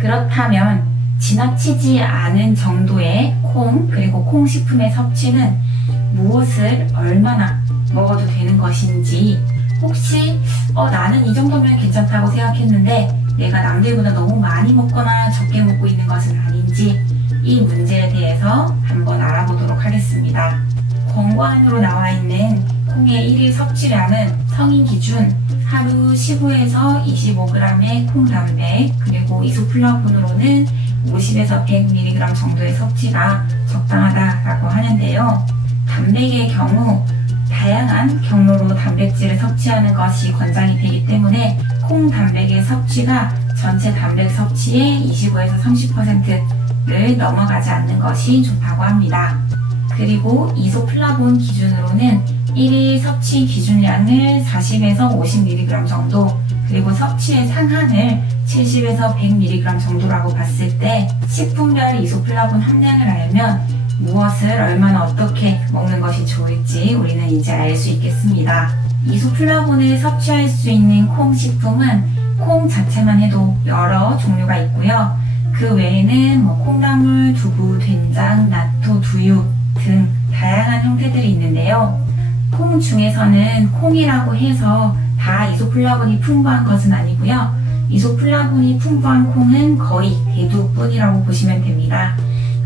그렇다면 지나치지 않은 정도의 콩 그리고 콩식품의 섭취는 무엇을 얼마나 먹어도 되는 것인지, 혹시 나는 이 정도면 괜찮다고 생각했는데 내가 남들보다 너무 많이 먹거나 적게 먹고 있는 것은 아닌지, 이 문제에 대해서 한번 알아보도록 하겠습니다. 권고안으로 나와 있는 콩의 1일 섭취량은 성인 기준 하루 15에서 25g의 콩단백, 그리고 이소플라본으로는 50에서 100mg 정도의 섭취가 적당하다라고 하는데요. 단백의 경우 다양한 경로로 단백질을 섭취하는 것이 권장이 되기 때문에 콩 단백의 섭취가 전체 단백 섭취의 25에서 30%를 넘어가지 않는 것이 좋다고 합니다. 그리고 이소플라본 기준으로는 1일 섭취 기준량을 40에서 50mg 정도, 그리고 섭취의 상한을 70에서 100mg 정도라고 봤을 때 식품별 이소플라본 함량을 알면 무엇을 얼마나 어떻게 먹는 것이 좋을지 우리는 이제 알 수 있겠습니다. 이소플라본을 섭취할 수 있는 콩 식품은 콩 자체만 해도 여러 종류가 있고요. 그 외에는 콩나물, 두부, 된장, 나토, 두유 등 다양한 형태들이 있는데요. 콩 중에서는 콩이라고 해서 다 이소플라본이 풍부한 것은 아니고요. 이소플라본이 풍부한 콩은 거의 대두뿐이라고 보시면 됩니다.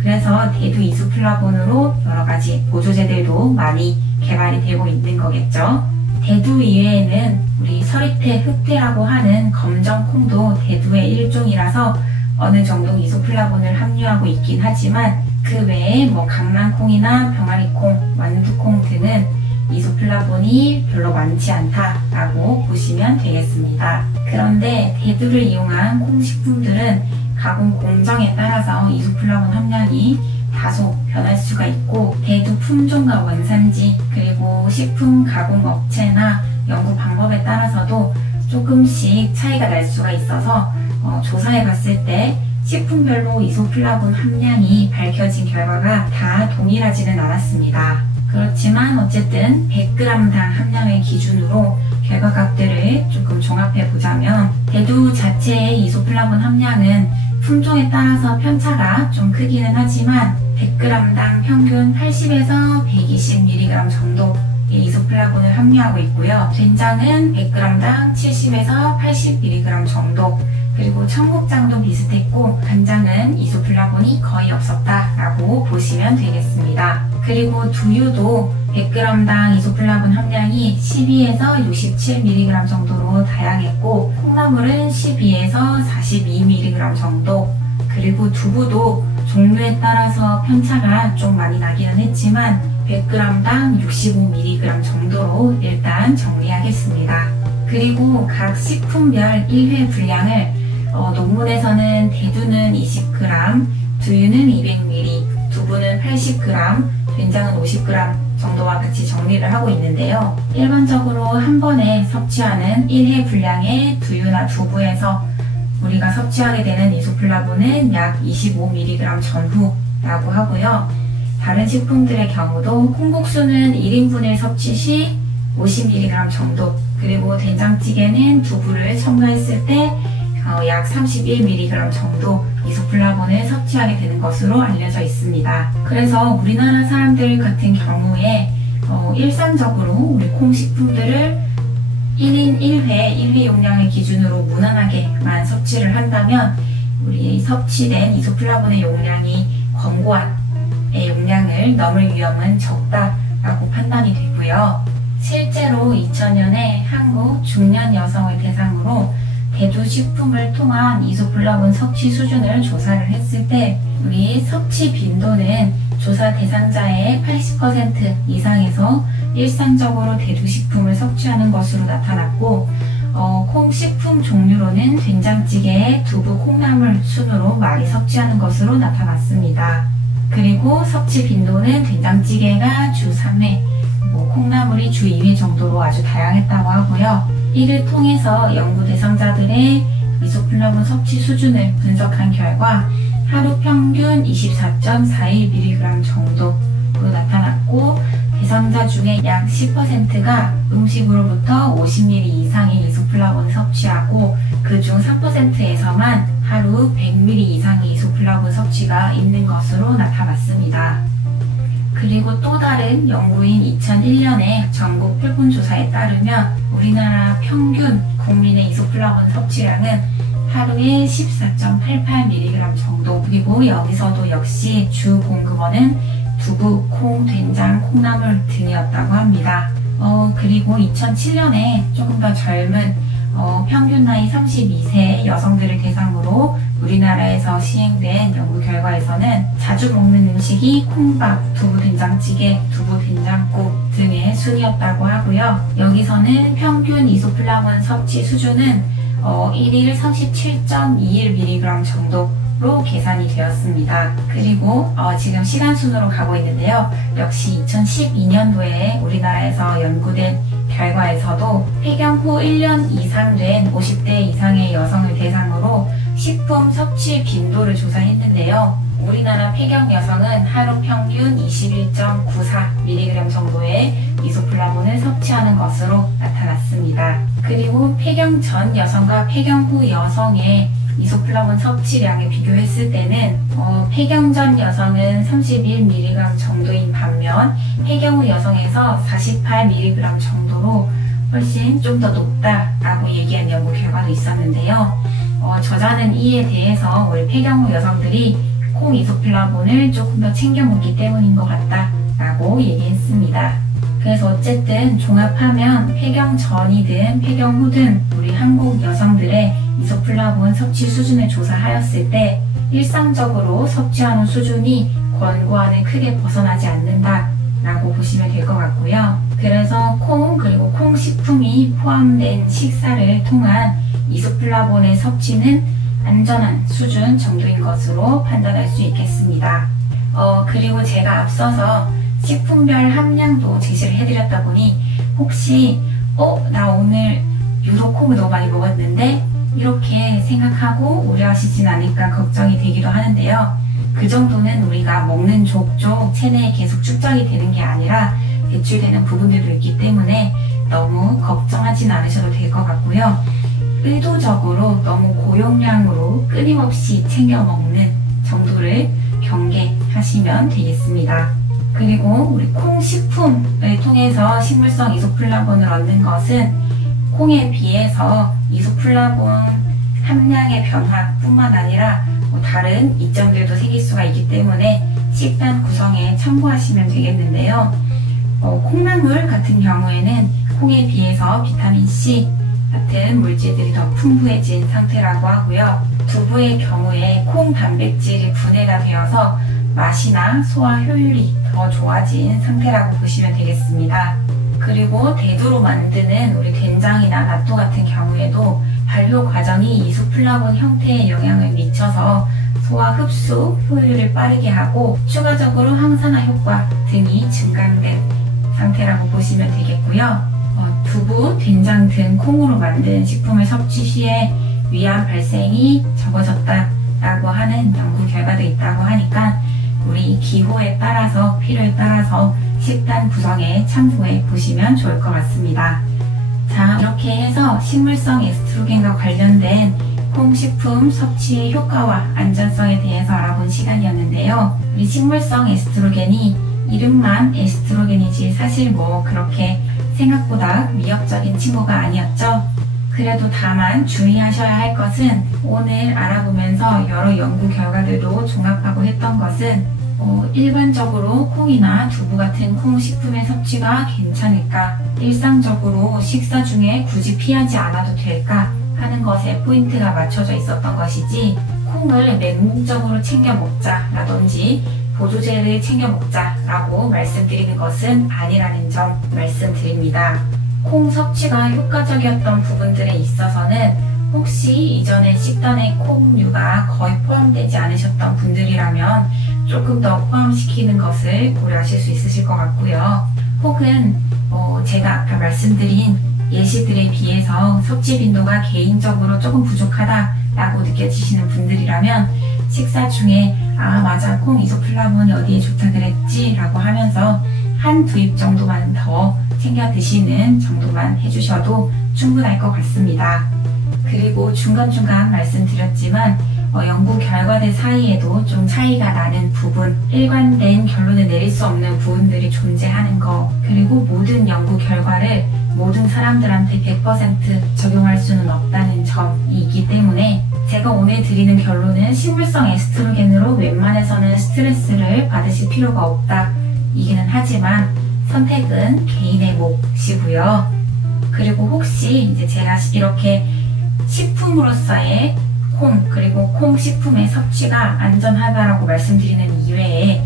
그래서 대두 이소플라본으로 여러 가지 보조제들도 많이 개발이 되고 있는 거겠죠. 대두 이외에는 우리 서리태, 흑태라고 하는 검정콩도 대두의 일종이라서 어느 정도 이소플라본을 함유하고 있긴 하지만 그 외에 강낭콩이나 병아리콩, 완두콩 등은 이소플라본이 별로 많지 않다라고 보시면 되겠습니다. 그런데 대두를 이용한 콩식품들은 가공 공정에 따라서 이소플라본 함량이 다소 변할 수가 있고, 대두 품종과 원산지 그리고 식품 가공 업체나 연구 방법에 따라서도 조금씩 차이가 날 수가 있어서 조사해 봤을 때 식품별로 이소플라본 함량이 밝혀진 결과가 다 동일하지는 않았습니다. 그렇지만 어쨌든 100g당 함량을 기준으로 결과값들을 조금 종합해 보자면 대두 자체의 이소플라본 함량은 품종에 따라서 편차가 좀 크기는 하지만 100g당 평균 80에서 120mg 정도의 이소플라본을 함유하고 있고요. 된장은 100g당 70에서 80mg 정도, 그리고 청국장도 비슷했고 간장은 이소플라본이 거의 없었다라고 보시면 되겠습니다. 그리고 두유도 100g당 이소플라본 함량이 12에서 67mg 정도로 다양했고, 콩나물은 12에서 42mg 정도, 그리고 두부도 종류에 따라서 편차가 좀 많이 나기는 했지만 100g당 65mg 정도로 일단 정리하겠습니다. 그리고 각 식품별 1회 분량을 논문에서는 대두는 20g, 두유는 200ml, 두부는 80g, 된장은 50g 정도와 같이 정리를 하고 있는데요. 일반적으로 한 번에 섭취하는 1회 분량의 두유나 두부에서 우리가 섭취하게 되는 이소플라본은 약 25mg 전후라고 하고요. 다른 식품들의 경우도 콩국수는 1인분의 섭취 시 50mg 정도, 그리고 된장찌개는 두부를 첨가했을 때 약 31mg 정도 이소플라본을 섭취하게 되는 것으로 알려져 있습니다. 그래서 우리나라 사람들 같은 경우에 일상적으로 우리 콩식품들을 1인 1회 용량을 기준으로 무난하게만 섭취를 한다면 우리 섭취된 이소플라본의 용량이 권고안의 용량을 넘을 위험은 적다라고 판단이 되고요. 실제로 2000년에 한국 중년 여성을 대상으로 대두 식품을 통한 이소플라본 섭취 수준을 조사를 했을 때 우리 섭취 빈도는 조사 대상자의 80% 이상에서 일상적으로 대두 식품을 섭취하는 것으로 나타났고, 콩식품 종류로는 된장찌개에 두부, 콩나물 순으로 많이 섭취하는 것으로 나타났습니다. 그리고 섭취 빈도는 된장찌개가 주 3회, 콩나물이 주 2회 정도로 아주 다양했다고 하고요. 이를 통해서 연구 대상자들의 이소플라본 섭취 수준을 분석한 결과 하루 평균 24.41mg 정도로 나타났고, 대상자 중에 약 10%가 음식으로부터 50ml 이상의 이소플라본을 섭취하고 그중 3%에서만 하루 100ml 이상의 이소플라본 섭취가 있는 것으로 나타났습니다. 그리고 또 다른 연구인 2001년의 전국 표본조사에 따르면 우리나라 평균 국민의 이소플라본 섭취량은 하루에 14.88mg 정도. 그리고 여기서도 역시 주 공급원은 두부, 콩, 된장, 콩나물 등이었다고 합니다. 그리고 2007년에 조금 더 젊은 평균 나이 32세 여성들을 대상으로 우리나라에서 시행된 연구 결과에서는 자주 먹는 음식이 콩밥, 두부된장찌개, 두부된장국 등의 순이었다고 하고요. 여기서는 평균 이소플라본 섭취 수준은 1일 37.21mg 정도로 계산이 되었습니다. 그리고 지금 시간 순으로 가고 있는데요. 역시 2012년도에 우리나라에서 연구된 결과에서도 폐경 후 1년 이상 된 50대 이상의 여성을 대상으로 식품 섭취 빈도를 조사했는데요. 우리나라 폐경 여성은 하루 평균 21.94mg 정도의 이소플라본을 섭취하는 것으로 나타났습니다. 그리고 폐경 전 여성과 폐경 후 여성의 이소플라본 섭취량을 비교했을 때는 폐경 전 여성은 31mg 정도인 반면 폐경 후 여성에서 48mg 정도로 훨씬 좀 더 높다라고 얘기한 연구 결과도 있었는데요. 저자는 이에 대해서 우리 폐경 후 여성들이 콩 이소플라본을 조금 더 챙겨 먹기 때문인 것 같다라고 얘기했습니다. 그래서 어쨌든 종합하면 폐경 전이든 폐경 후든 우리 한국 여성들의 이소플라본 섭취 수준을 조사하였을 때 일상적으로 섭취하는 수준이 권고안을 크게 벗어나지 않는다라고 보시면 될 것 같고요. 그래서 콩 그리고 콩 식품이 포함된 식사를 통한 이소플라본의 섭취는 안전한 수준 정도인 것으로 판단할 수 있겠습니다. 그리고 제가 앞서서 식품별 함량도 제시를 해드렸다 보니 혹시 나 오늘 유독 콩을 너무 많이 먹었는데 이렇게 생각하고 우려하시진 않을까 걱정이 되기도 하는데요. 그 정도는 우리가 먹는 족족 체내에 계속 축적이 되는 게 아니라 배출되는 부분들도 있기 때문에 너무 걱정하진 않으셔도 될 것 같고요. 의도적으로 너무 고용량으로 끊임없이 챙겨 먹는 정도를 경계하시면 되겠습니다. 그리고 우리 콩 식품을 통해서 식물성 이소플라본을 얻는 것은 콩에 비해서 이소플라본 함량의 변화뿐만 아니라 다른 이점들도 생길 수가 있기 때문에 식단 구성에 참고하시면 되겠는데요. 콩나물 같은 경우에는 콩에 비해서 비타민C 같은 물질들이 더 풍부해진 상태라고 하고요. 두부의 경우에 콩 단백질이 분해가 되어서 맛이나 소화 효율이 더 좋아진 상태라고 보시면 되겠습니다. 그리고 대두로 만드는 우리 된장이나 낫또 같은 경우에도 발효 과정이 이소플라본 형태에 영향을 미쳐서 소화 흡수 효율을 빠르게 하고 추가적으로 항산화 효과 등이 증강된 상태라고 보시면 되겠고요. 두부, 된장 등 콩으로 만든 식품을 섭취 시에 위암 발생이 적어졌다라고 하는 연구 결과도 있다고 하니까 우리 기호에 따라서 필요에 따라서 식단 구성에 참고해 보시면 좋을 것 같습니다. 자, 이렇게 해서 식물성 에스트로겐과 관련된 콩식품 섭취의 효과와 안전성에 대해서 알아본 시간이었는데요. 우리 식물성 에스트로겐이 이름만 에스트로겐이지 사실 그렇게 생각보다 위협적인 친구가 아니었죠. 그래도 다만 주의하셔야 할 것은 오늘 알아보면서 여러 연구 결과들도 종합하고 했던 것은 일반적으로 콩이나 두부 같은 콩 식품의 섭취가 괜찮을까? 일상적으로 식사 중에 굳이 피하지 않아도 될까? 하는 것에 포인트가 맞춰져 있었던 것이지 콩을 맹목적으로 챙겨 먹자라든지 보조제를 챙겨 먹자라고 말씀드리는 것은 아니라는 점 말씀드립니다. 콩 섭취가 효과적이었던 부분들에 있어서는 혹시 이전에 식단에 콩류가 거의 포함되지 않으셨던 분들이라면 조금 더 포함시키는 것을 고려하실 수 있으실 것 같고요. 혹은 제가 아까 말씀드린 예시들에 비해서 섭취 빈도가 개인적으로 조금 부족하다라고 느껴지시는 분들이라면 식사 중에 맞아 콩 이소플라본이 어디에 좋다 그랬지 라고 하면서 한 두 입 정도만 더 챙겨 드시는 정도만 해주셔도 충분할 것 같습니다. 그리고 중간중간 말씀드렸지만 연구 결과들 사이에도 좀 차이가 나는 부분, 일관된 결론을 내릴 수 없는 부분들이 존재하는 거, 그리고 모든 연구 결과를 모든 사람들한테 100% 적용할 수는 없다는 점이기 때문에 제가 오늘 드리는 결론은 식물성 에스트로겐으로 웬만해서는 스트레스를 받으실 필요가 없다 이기는 하지만 선택은 개인의 몫이고요. 그리고 혹시 이제 제가 이렇게 식품으로서의 콩 그리고 콩 식품의 섭취가 안전하다라고 말씀드리는 이외에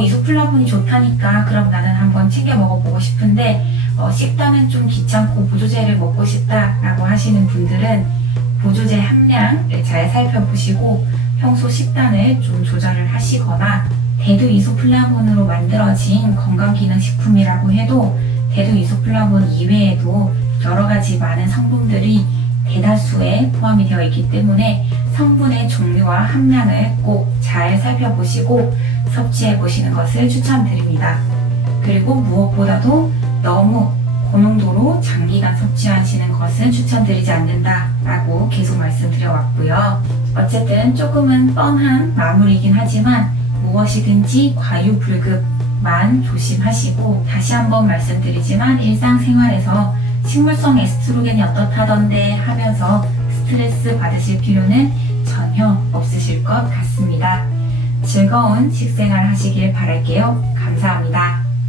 이소플라본이 좋다니까 그럼 나는 한번 챙겨 먹어보고 싶은데 식단은 좀 귀찮고 보조제를 먹고 싶다라고 하시는 분들은 보조제 함량을 잘 살펴보시고 평소 식단을 좀 조절을 하시거나 대두 이소플라본으로 만들어진 건강기능식품이라고 해도 대두 이소플라본 이외에도 여러가지 많은 성분들이 대다수에 포함이 되어 있기 때문에 성분의 종류와 함량을 꼭 잘 살펴보시고 섭취해 보시는 것을 추천드립니다. 그리고 무엇보다도 너무 고농도로 장기간 섭취하시는 것은 추천드리지 않는다라고 계속 말씀드려왔고요. 어쨌든 조금은 뻔한 마무리이긴 하지만 무엇이든지 과유불급만 조심하시고 다시 한번 말씀드리지만 일상생활에서 식물성 에스트로겐이 어떻다던데 하면서 스트레스 받으실 필요는 전혀 없으실 것 같습니다. 즐거운 식생활 하시길 바랄게요. 감사합니다.